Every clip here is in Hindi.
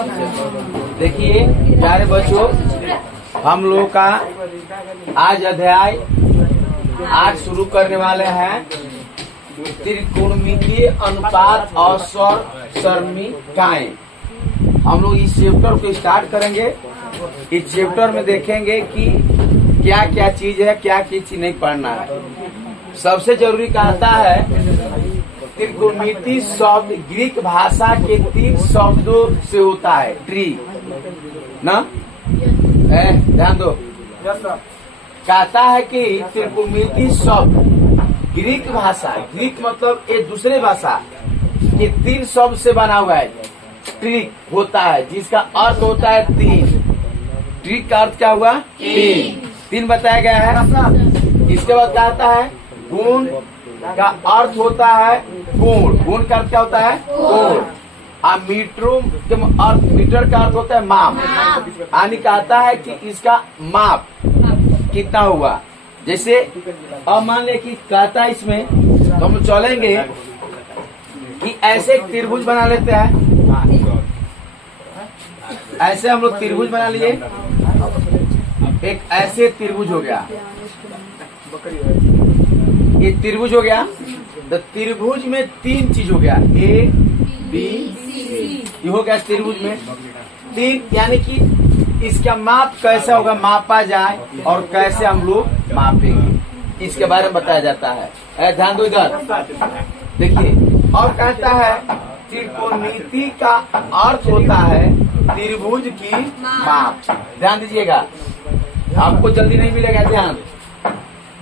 देखिए प्यारे बच्चों, हम लोगों का आज अध्याय 8 शुरू करने वाले हैं। त्रिकोणमितीय अनुपात और सरमीकाएं। हम लोग इस चैप्टर को स्टार्ट करेंगे। इस चैप्टर में देखेंगे कि क्या क्या चीज है, क्या क्या चीज नहीं पढ़ना है। सबसे जरूरी कहता है त्रिकोणमिति शब्द ग्रीक भाषा के 3 शब्दों से होता है। ट्री ना ध्यान दो। कहता है कि त्रिकोणमिति शब्द ग्रीक भाषा, ग्रीक मतलब एक दूसरे भाषा के 3 शब्द से बना हुआ है। ट्रिक होता है जिसका अर्थ होता है 3। ट्रिक का अर्थ क्या हुआ? 3 बताया गया है। इसके बाद कहता है गुण का अर्थ होता है गुण। गुण का अर्थ क्या होता है? गुण। और मीटर का अर्थ होता है माप। यानी कहता है कि इसका माप कितना हुआ। जैसे अब मान ले कि कहता है इसमें, तो हम चलेंगे कि ऐसे एक त्रिभुज बना लेते हैं। ऐसे हम लोग त्रिभुज बना लिए। एक ऐसे त्रिभुज हो गया, ये त्रिभुज हो गया। तो त्रिभुज में 3 चीज हो गया, ए बी सी। ये हो गया त्रिभुज में 3। यानी कि इसका माप कैसा होगा, मापा जाए और कैसे हम लोग मापेंगे, इसके बारे में बताया जाता है। ध्यान दो इधर देखिए। और कहता है त्रिकोणमिति का अर्थ होता है त्रिभुज की माप। ध्यान दीजिएगा, आपको जल्दी नहीं मिलेगा। ध्यान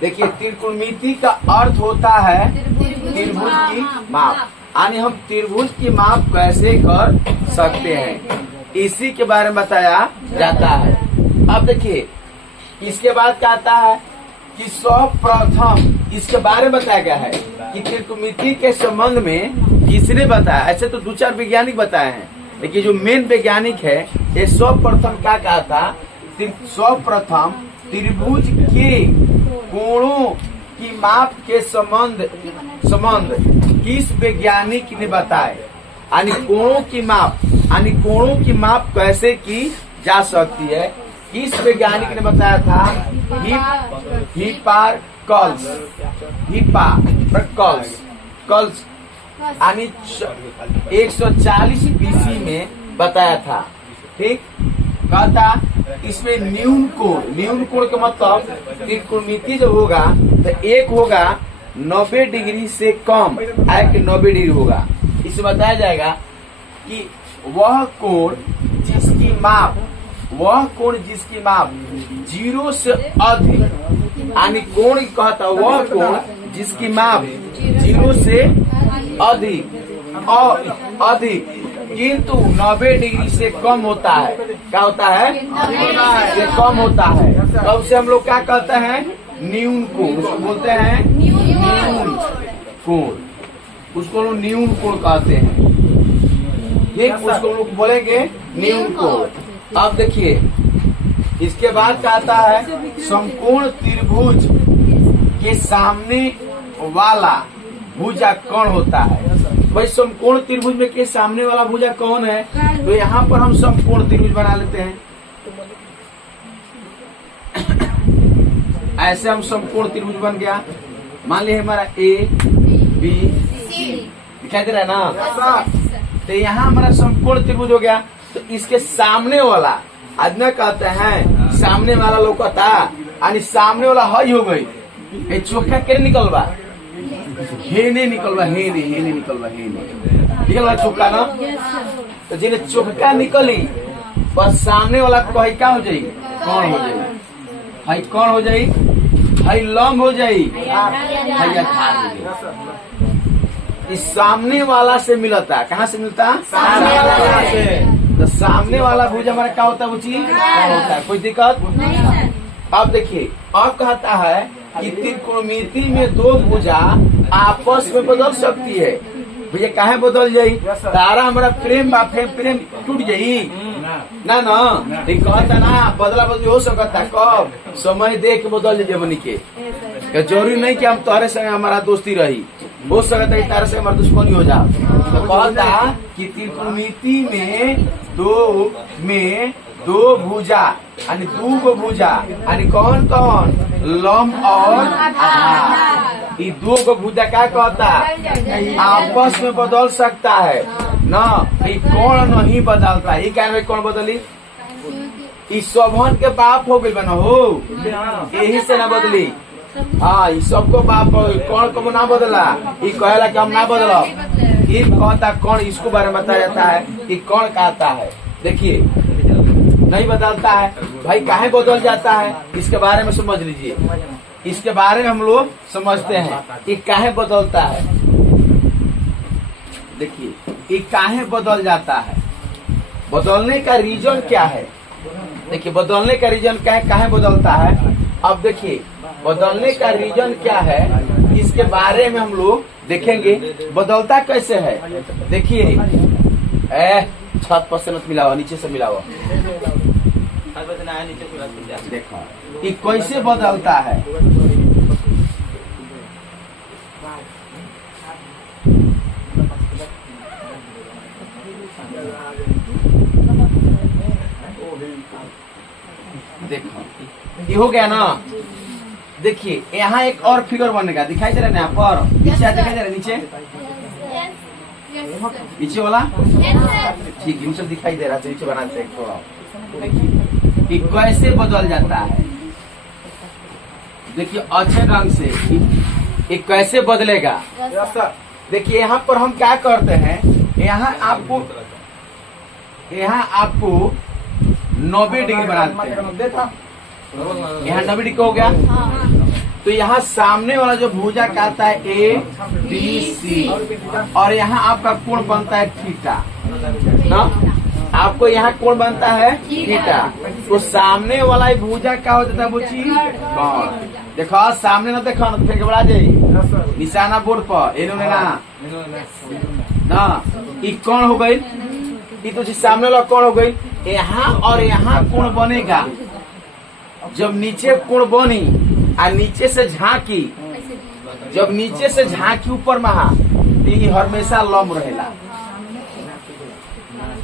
देखिए, त्रिकोणमिति का अर्थ होता है त्रिभुज की माप। यानी हम त्रिभुज की माप कैसे कर सकते हैं, इसी के बारे में बताया जाता है। अब देखिए, इसके बाद कहता है कि सर्वप्रथम इसके बारे में बताया गया है कि त्रिकोणमिति के संबंध में किसने बताया। ऐसे तो 2-4 वैज्ञानिक बताए हैं, लेकिन जो मेन वैज्ञानिक है ये सर्वप्रथम क्या कहा था? सर्वप्रथम त्रिभुज के कोणों की माप के संबंध किस वैज्ञानिक ने बताए। यानी कोणों की माप, यानी कोणों की माप कैसे की जा सकती है, किस वैज्ञानिक ने बताया था? हिप्पार्कस यानी 140 बीसी में बताया था। ठीक, कहता इसमें न्यून कोण का मतलब त्रिकोणमिति जो होगा तो एक होगा 90 डिग्री से कम, एक 90 डिग्री होगा। इसमें बताया जाएगा कि वह कोण जिसकी माप 0 से अधिक, यानी कोण कहता वह कोण जिसकी माप 0 से अधिक किंतु 90 डिग्री से कम होता है। क्या होता है? से कम होता है। तब से हम लोग क्या कहते हैं? न्यून कोण। उसको बोलते हैं न्यून कोण। उसको लोग न्यून कोण कहते हैं। ठीक, उसको लोग बोलेंगे न्यून कोण। अब देखिए, इसके बाद कहता है समकोण त्रिभुज के सामने वाला भुजा कौन होता है। भाई समकोण त्रिभुज में के सामने वाला भुजा कौन है? तो यहाँ पर हम समकोण त्रिभुज बना लेते हैं। ऐसे हम समकोण त्रिभुज बन गया। मान लिया हमारा ए बी दिखाई दे रहा है ना। तो यहाँ हमारा समकोण त्रिभुज हो गया। तो इसके सामने वाला आदमी कहते हैं सामने वाला लोकता, यानी सामने वाला हई हो गई। ये चोखा के निकलवा, हे नहीं निकलवा, हे नहीं निकलवा चोखा ना। तो जिन्हें चोखा निकली बस सामने वाला कही क्या हो जाये? कौन हो जाये? हई कौन हो जाये? हई लंब हो जाये, हई आधार हो जाये। इस सामने वाला से मिलता। कहाँ से मिलता? सामने वाला से। तो सामने वाला भुज हमारा क्या होता है? ऊंची होता है। कोई दिक्कत? अब देखिए, अब कहता है कि त्रिकोणमिति में 2 भुजा आपस में बदल सकती है। भैया काहे बदल जाई? तारा हमारा प्रेम बा, प्रेम टूट जाई ना ना। कहता ना बदला बदली हो सकता। कब? समय देख के बदल जाए हमनी के। जरूरी नहीं कि हम तुम्हारे संग हमारा दोस्ती रही, हो सकता है तारा से हमारा दुश्मनी हो जाए। तो कहता कि त्रिकोणमिति में दो में दो भुजा यानी दू गो भुजा यानी कौन कौन लंब और आधार। ये दो गो भुजा क्या कहता है आपस में बदल सकता है ना। ये कौन नहीं बदलता। ये क्या है कौन बदली इस शोभन के बाप हो गई बना हो यही से ना बदली। हाँ ये सबको बाप कौन को ना बदला। ये कहेला कि हम ना बदलो। ये कहता कौन इसको बारे में बताया जाता है कि कौन कहता है। देखिए नहीं बदलता है भाई काहे बदल जाता है इसके बारे में समझ लीजिए। इसके बारे में हम लोग समझते हैं कि काहे बदलता है। देखिए ये काहे बदल जाता है बदलने का रीजन क्या है। देखिए बदलने का रीजन क्या है काहे बदलता है। अब देखिए बदलने का रीजन क्या है इसके बारे में हम लोग देखेंगे बदलता कैसे है। देखिए छत पर से मत मिलाओ नीचे से मिलाओ। देखो ये कैसे बदलता है। देखो ये हो गया ना। देखिए यहाँ एक और फिगर बनेगा दिखाई दे रहा है ना यहाँ पर नीचे दिखाई दे रहा है नीचे नीचे वाला ठीक है सब दिखाई दे रहा है तो नीचे बनाते हैं थोड़ा। देखिए ये कैसे बदल जाता है। देखिए अच्छे ढंग से ये कैसे बदलेगा। देखिए यहाँ पर हम क्या करते हैं यहाँ आपको 90 डिग्री बनाते हैं। यहाँ 90 डिग्री हो गया तो यहाँ सामने वाला जो भुजा कहता है ABC और यहाँ आपका कोण बनता है थीटा ना। आपको यहाँ कोण बनता है थीटा तो सामने वाला भुजा क्या हो जाता है बुची कोण। देखो सामने ना देखो ना फिर घबरा जाए निशाना बोर्ड पर इन्होंने ना ये कोण हो गई। ये तो सामने वाला कोण हो गई। यहाँ और यहाँ कोण बनेगा जब नीचे कोण बनी और नीचे से झांकी जब नीचे से झांकी ऊपर महा ये हमेशा लंब रहेला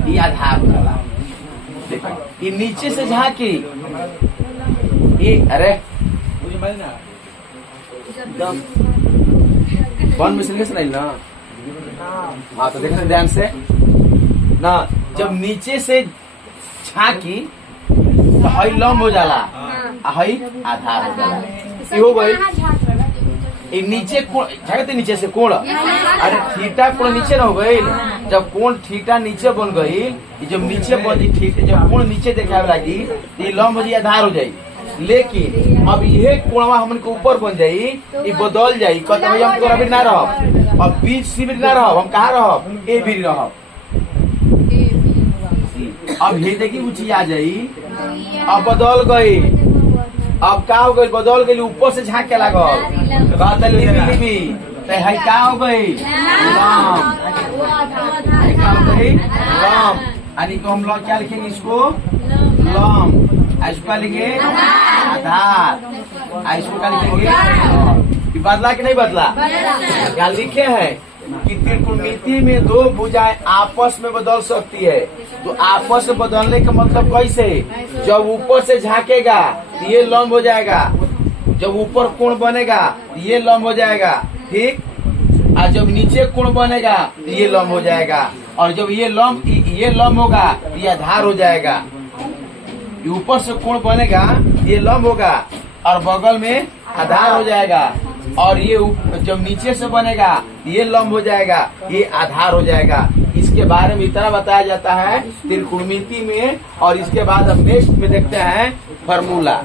ये आधार रहेला। देखो ये नीचे से झांकी ये अरे वन मिशन के नहीं ना। हाँ तो देखना ध्यान से ना जब नीचे से झांकी तो हई लंब हो जाला हई आधार हो जाला। ये हो गई ये नीचे कोण झांकते नीचे से कोण अरे थीटा कोण नीचे ना हो गई। जब कोण थीटा नीचे बन गई जब नीचे बन थीटा जब कोण नीचे देखावे लगी ये लंब हो जाए आधार हो जाये। लेकिन अब ये कोणवा हमन के ऊपर बन जाई ये बदल जाई कहते भाई हम तोरा भी ना रह अब बीच सी भी ना रह हम कहाँ रह ए भी रह। अब ये देखी ऊंची आ जाई अब बदल गई। अब क्या हो गई बदल गई ऊपर से झांके लागल लिबी क्या हो गई लम यानी को हम लोग क्या लिखेंगे इसको लम इसको लिखेंगे आधार इसको क्या लिखेंगे बदला कि नहीं बदला। क्या लिखे हैं कि त्रिकोणमिति में दो भुजाएं आपस में बदल सकती है। तो आपस में बदलने का मतलब कैसे जब ऊपर से झांकेगा ये लंब हो जाएगा जब ऊपर कोण बनेगा ये लंब हो जाएगा ठीक और जब नीचे कोण बनेगा ये लंब हो जाएगा और जब ये लंब होगा ये आधार हो जाएगा। ऊपर से कोण बनेगा ये लंब होगा और बगल में आधार हो जाएगा और ये जब नीचे से बनेगा ये लंब हो जाएगा ये आधार हो जाएगा। इसके बारे में इतना बताया जाता है त्रिकोणमिति में। और इसके बाद हम नेक्स्ट में देखते हैं फार्मूला।